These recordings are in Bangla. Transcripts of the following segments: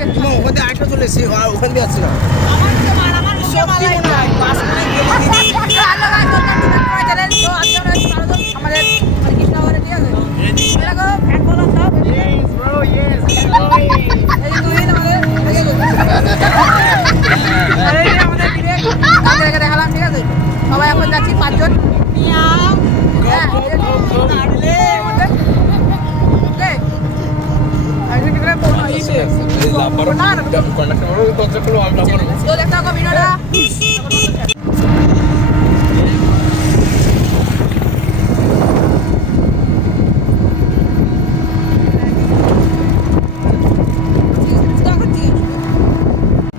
ওখান থেকে আরেকটা চলে এসেছি, ওখান দিয়ে আসছি না। আমাদের কৃষ্ণনগরে ঠিক আছে ফ্যান বলার সব আমাদের দেখালাম ঠিক আছে। সবাই এখন যাচ্ছি 5 জন।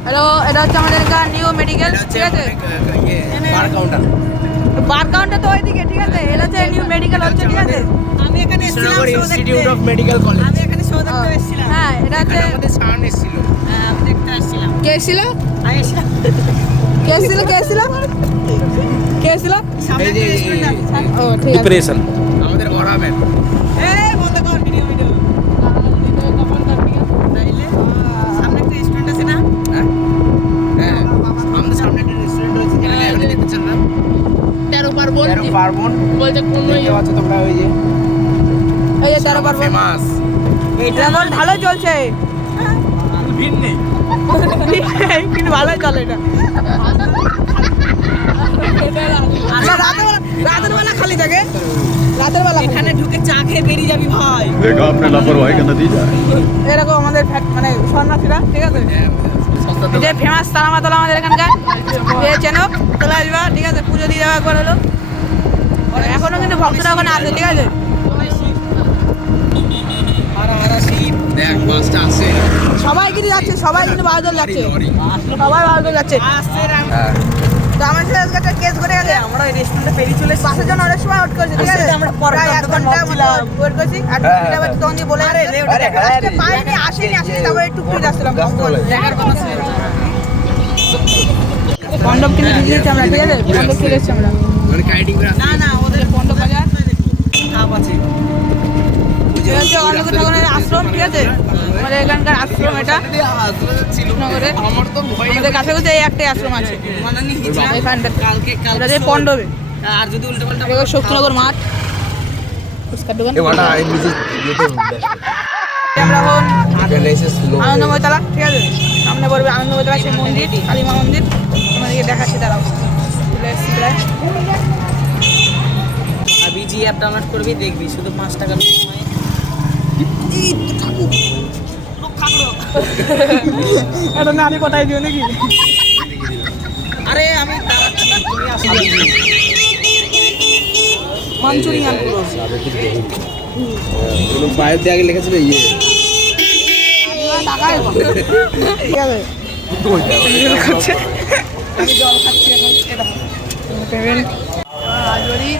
হ্যালো, এটা হচ্ছে আমাদের নিউ মেডিকেল ঠিক আছে। বার কাউন্টার তো ওইদিকে ঠিক আছে। এটা হচ্ছে নিউ মেডিকেল হচ্ছে ঠিক আছে। আমি এখানে এসেছিলাম ইনস্টিটিউট অফ মেডিকেল কলেজ। আমি এখানে শো দেখতে এসেছিলাম। হ্যাঁ, এটা হচ্ছে আমাদের সাউন্ড এসেছিল। হ্যাঁ, আমি দেখতে আসছিলাম। কে এসেছিল? আমি এসেছিলাম। কে এসেছিল? কে এসেছিল? কে এসেছিল? সামনে রেস্টুরেন্ট আছে। ও ঠিক আছে। ডিপ্রেশন আমাদের ওরামেন। এই বন্ধ কর ভিডিও। তাইলে সামনে একটা রেস্টুরেন্ট আছে না? হ্যাঁ আমাদের সামনে একটা রেস্টুরেন্ট আছে। এখানে দেখতেছেন না? 13 পার্বণ বলতে কোন ইয়ে আছে তোমরা? ওই যে এই যে 13 পার্বণ ফেমাস। এটা এখন ভালো চলছে। ভিড় নেই কিন্তু ভালো চলে এটা। রাতের বেলা খালি থাকে। রাতের বেলা এখানে ঢুকে চা খেয়ে বেরিয়ে যাবি ভাই। देखा आपने लापरवाही का नतीजा है। এরকম আমাদের মানে সন্ন্যাসীরা ঠিক আছে। এই যে ফেমাস তারামাতলা আমাদের এখানকার চেনো চলে আসবা ঠিক আছে। পুজো দিয়ে যাওয়া একবার হলো। এখনো কিন্তু ভক্তরা ওখানে আছে ঠিক আছে। দেখ বাসটা আসে। সবাই কিন্তু যাচ্ছে, সবাই কিন্তু বারোজন যাচ্ছে, সবাই বারোজন যাচ্ছে। তো আমার সাথে আজকে একটা কেস করে গেছে। আমরা ওই রেস্টুরেন্টে পেরিয়ে চলে এসেছি। বাসের জন্য অনেক সময় ওয়েট করেছি ঠিক আছে। আমরা পরে প্রায় 1 ঘন্টা ওয়েট করেছি। আর তখন দিয়ে বলে পাইনি, আসেনি তারপরে একটু ঘুরে যাচ্ছিলাম। দেখার কথা ছিল। মণ্ডপ কিনে দিয়েছি আমরা ঠিক আছে। মণ্ডপ কিনে এসেছি আমরা। মানে কাইটিং করে না ওদের মণ্ডপ বাজার ধাপ আছে। এটা হচ্ছে অনেক ঠাকুরের আশ্রম ঠিক আছে। আমাদের এখানকার আশ্রম এটা কৃষ্ণনগরে। আমার তো ভয়। আমাদের কাছে কাছে এই একটাই আশ্রম আছে মানানি হিজড়া এখানটা। কালকে এটা যে পণ্ডবে আর যদি উল্টো পাল্টা এটা শক্তিনগর মাঠ ফুচকার দোকান। ওটা আই মিউজিক আমরা এখন এখানে এসে স্লো আনন্দময়তলা ঠিক আছে। সামনে পড়বে আনন্দময়তলা সেই মন্দির, কালীমা মন্দির। আমাদেরকে দেখাচ্ছি দাঁড়াও। চলে এসেছি প্রায়। বিজি অ্যাপ ডাউনলোড করবি দেখবি শুধু 5 টাকা বিনিময়ে। এটা নানি কোথায় দিও নাকি? আরে আমি দাঁড়াচ্ছি তুমি আসো। মাঞ্চুরিয়ান পুরো বাইরে দিয়ে আগে লেখা ছিল ইয়ে টাকা ঠিক আছে। জল খাচ্ছি এখন এটা পেমেন্ট রাজবাড়ি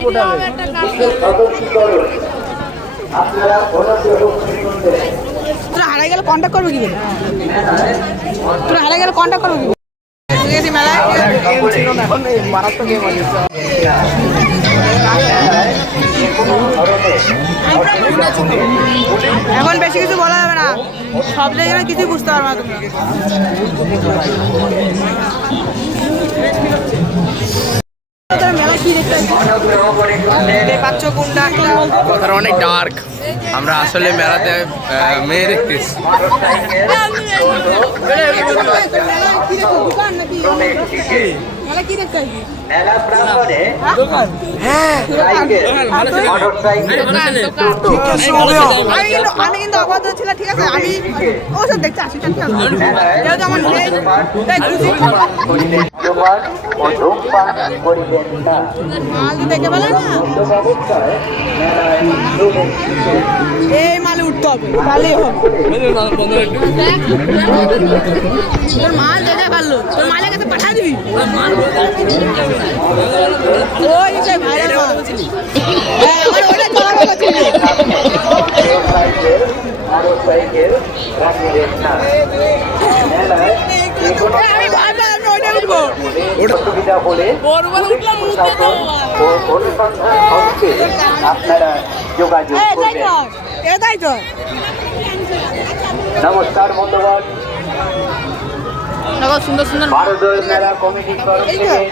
টোটো তোরা হারাই গেলে কন্ট্যাক্ট করবো কি করে? তোরা হারাই গেলে কন্ট্যাক্ট করবো কি করে? মেলায় মারাত্মক গেম আছে। এখন বেশি কিছু বলা যাবে না, সব জায়গায় কিছুই বুঝতে পারবে না তুমি। মেলা কি দেখতে পাচ্ছ কোনটা? কথাটা অনেক ডার্ক। আমরা আসলে মেলাতে মেয়ে দেখতেছি। মেলা কি দেখতে আমি কিন্তু অভদ্র ছিল ঠিক আছে। আমি ওসব দেখতে আসি ঠিক আছে। যেহেতু আমার মাল দেখে বলে না এই মালে উঠতে হবে, তাহলেই হবে। তোর মাল দেখে পারলো, তোর মালের কাছে পাঠা দিবি। ওই যে ভাইরাল মাল। আমার ওটা চলার কথা ছিল। আমি ভাবলাম আমি ওইটা উঠবো। অসুবিধা হলে পুলিশ প্রশাসন ও অনুসন্ধান সংস্থে আপনারা যোগাযোগ করবেন। এটাই তো নমস্কার বন্ধুগণ, দেখো সুন্দর সুন্দর বারোদল মেলা কমিটির তরফ এই তো। থেকে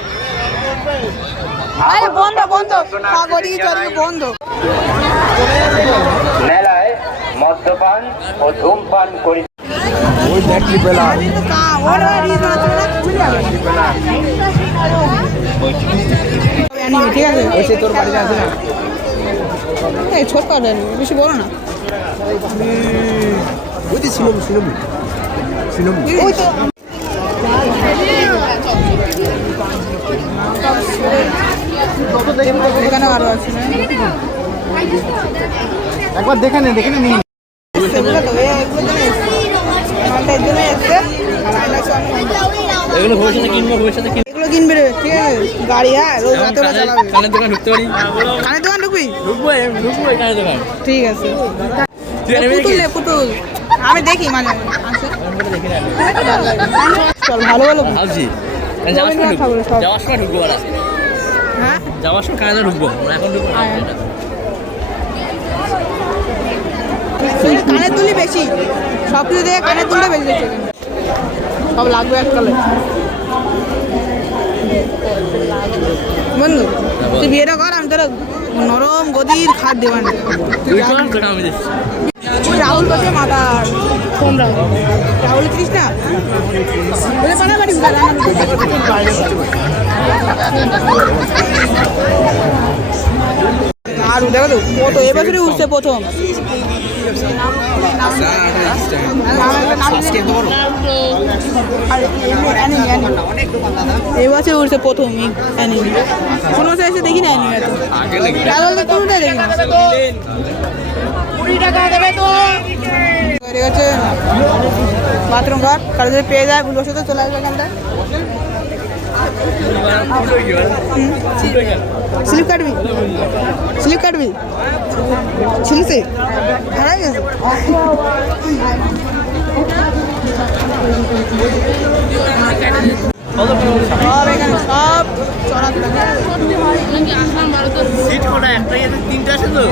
আরে বন্ধ বন্ধ সাগরি চরি বন্ধ মেলায় মদ্যপান ও ধূমপান করে আমি তো কাম ওরা রিজ বানাতে না বুঝলি ঠিক আছে ওই তোর বাড়িতে আছে না এই ছোট করে বেশি বড় না ওই যে সিনেমা ওই তো এখানে আরো আছে না একবার দেখে নে নিন এগুলো তো এগুলো এসছে এগুলো ভবিষ্যতে কিনবো, ভবিষ্যতে কিনবো। এগুলো কিনবে রে ঠিক আছে গাড়ি হ্যাঁ রোজ রাতে ওরা চালাবে কানের দোকান ঢুকতে পারি? কানের দোকান ঢুকবি ঢুকবো এই কানের দোকান। ঠিক আছে তুই এনে পুতুল নে, পুতুল আমি দেখি মাঝে মাঝে চল ভালো ভালো ভাবছি যাওয়ার সময় ঢুকবো, ঠাকুর সব। যাওয়ার সময় ঢুকবো ওরা, হ্যাঁ যাওয়ার সময় কানে ঢুকবো, এখন ঢুকবো না। আয়। কানের তুলি বেশি সব কিছু দেখে কানের তুলটা বেশি দেখছে সব লাগবে এককালে বন্ধু তুই বিয়েটা কর আমি তোর নরম গদির খাট দেবান তুই কর, তোকে আমি দিচ্ছি। রাহুল বসে মাথা কোন রাহুল রাহুল চিনিস না বলে পানা বাড়ি আর দেখো তো কত এবছরই উঠছে প্রথম এবছর উঠছে প্রথম অ্যানিমি কোনো বছর এসে দেখি না অ্যানিমি এত কোনোটাই দেখি না গেছে বাথরুম ঘর কারো যদি পেয়ে যায় ভুল বসে তো চলে আসবে এখানটায় স্লিপ কাটবি স্লিপ কাটবি ছিলিসে হারাই গেছে সব এখানে সব সিট কোটা একটা ইয়েতে তিনটা আছে তো।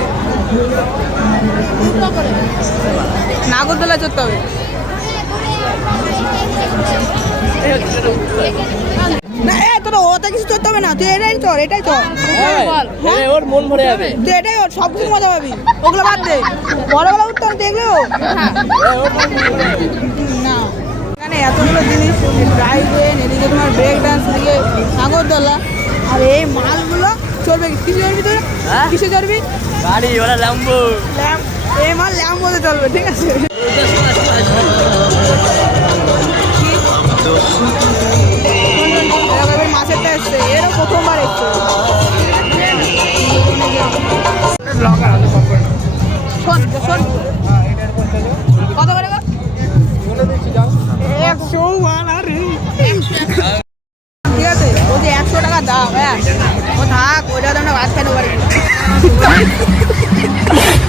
নাগরদোলা চড়তে হবে না তোর ওতে কিছু চড়তে হবে না তুই এটাই চল এটাই চল হ্যাঁ, ওর মন ভরে যাবে। তুই এটাই ওর সব কিছু মজা পাবি ওগুলো বাদ দে বড় বড় উঠতে হবে দেখলেও না এখানে এতগুলো জিনিস ড্রাইভওয়েন এদিকে তোমার ব্রেক ডান্স এদিকে নাগরদোলা আর এই মালগুলো চলবে কিসে চড়বি তুই কিসে চড়বি গাড়ি ওরা ল্যাম্বো। এই মাল ল্যাম্বোতে চলবে ঠিক আছে এরকম মাছেরটা এসছে এরও প্রথমবার এসছে শোন শোন কত করে গো? 100 ঠিক আছে ও যে 100 টাকা দাম হ্যাঁ ও থাক ওইটা তো আমরা ভাত খাই নেবো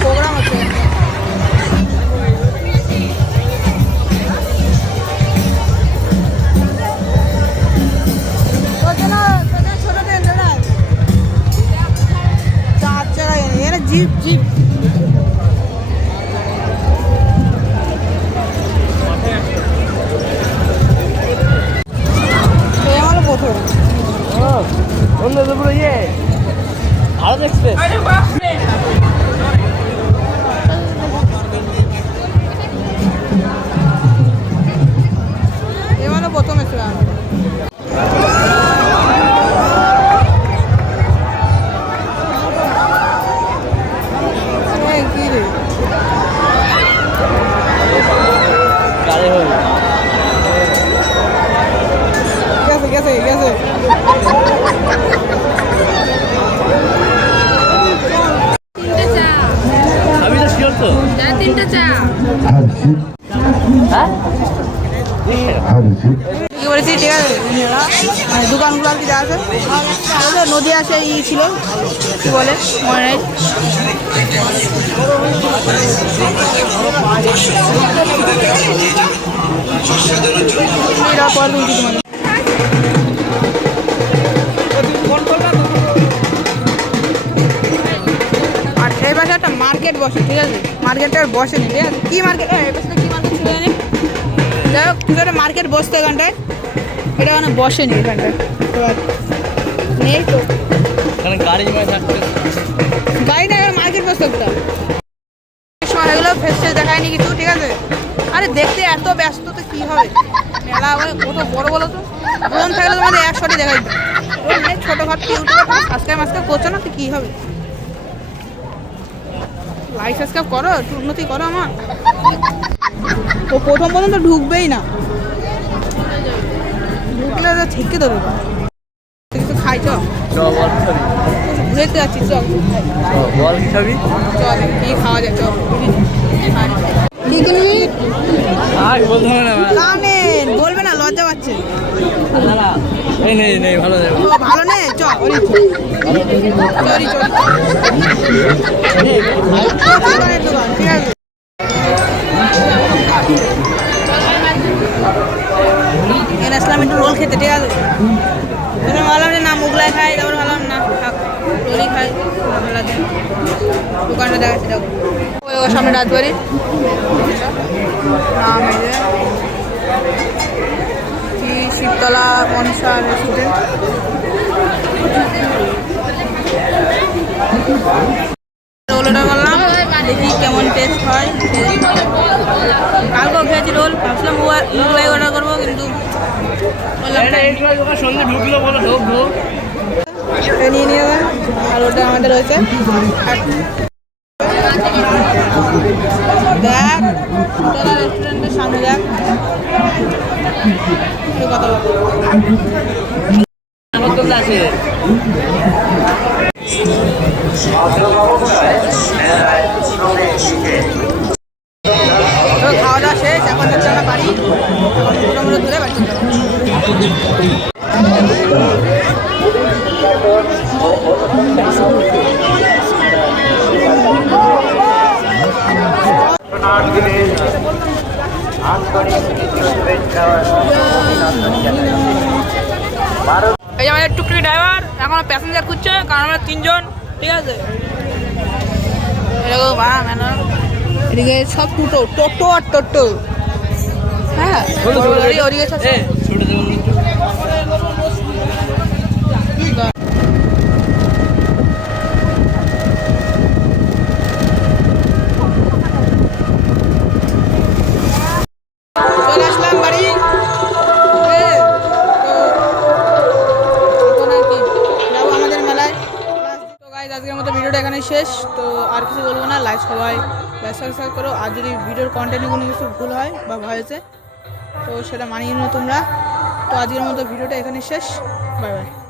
প্রোগ্রাম হচ্ছে জিপ জিপ আমার প্রথম ভারত এক্সপ্রেস। এবারও প্রথম এসেছিলাম কি রে গাড়ি হল গেছে গেছে গেছে আমি তো শিওর তো। তিনটা চা হ্যাঁ কি বলেছি ঠিক আছে দোকানগুলো আর কি যা আছে নদী আছে ই ছিল কি বলে মনে নেই পর মার্কেট বসে, ঠিক আছে? মার্কেটটা আর বসেনি, ঠিক আছে? কি মার্কেট? কি মার্কেট ছিল জানি? যাই হোক, কিছু একটা মার্কেট বসতো এখানটায়, এটা মানে বসেনি এখানটায়। এবার নেই তো গাড়ি না, এবার মার্কেট বসতো একটা সময় হয়ে গেলো, ফেস ফেস দেখায়নি কিছু, ঠিক আছে? আরে দেখতে এত ব্যস্ত তো কী হবে, মেলা আবার কত বড় বলো তো, ড্রোন থাকলে তোমাদের একশোটি দেখাই দিই। ছোটোখাটো ইউটিউবে সাবস্ক্রাইব মাস্ক্রাইব করছো না তো কী হবে, লাইক সাবস্ক্রাইব করো, একটু উন্নতি করো আমার। ও প্রথম তো ঢুকবেই না, ঢুকলে ঠেকে দেবে। কিছু খাই চ, ঘুরেতে যাচ্ছি চ, চল কি খাওয়া যায়, চল কি কিনবি? রামেন বলবে না, লজ্জা পাচ্ছে। ভালো নেই, চ চরি চরি দোকান, ঠিক আছে? এখানে আসলাম একটু রোল খেতে, ঠিক আছে? প্রথমে ভাবলাম যে না মুগলাই খাই, তারপর ভাবলাম না থাক রোলই খাই, ভালো লাগে। দোকানটা দেখাচ্ছি, দেখো ওই সামনে রাজবাড়ি নাম এই যে শিবতলা মনসা রেস্টুরেন্ট। রোলটা বললাম, দেখি কেমন টেস্ট হয়। কালকেও খেয়েছি রোল, ভাবছিলাম মোগলাই অর্ডার করবো, কিন্তু নিয়ে নিয়ে যাবে। আর ওটা আমাদের রয়েছে, দেখ রেস্টুরেন্টের সামনে দেখ কথা আছে। খাওয়া দাওয়া শেষ, এখন যাচ্ছে আমরা বাড়ি, দূরে বাড়ি। এই যে আমাদের টুকটুকি ড্রাইভার এখন প্যাসেঞ্জার খুঁজছে, কারণ আমরা 3 জন, ঠিক আছে? এরকম এদিকে সব টোটো আর টোটো, হ্যাঁ ওদিকে সব চলে আসলাম বাড়ি। আমাদের মেলায় তো গাইজ আজকের মতো ভিডিওটা এখানে শেষ। তো আর কিছু বলবো না, লাইক সবাই সাবস্ক্রাইব করো। আর যদি ভিডিওর কন্টেন্টে কোনো কিছু ভুল হয় বা ভয়েসে, তো সেটা মানিয়ে নিও তোমরা। তো আজকের মতো ভিডিওটা এখানে শেষ, বাই বাই।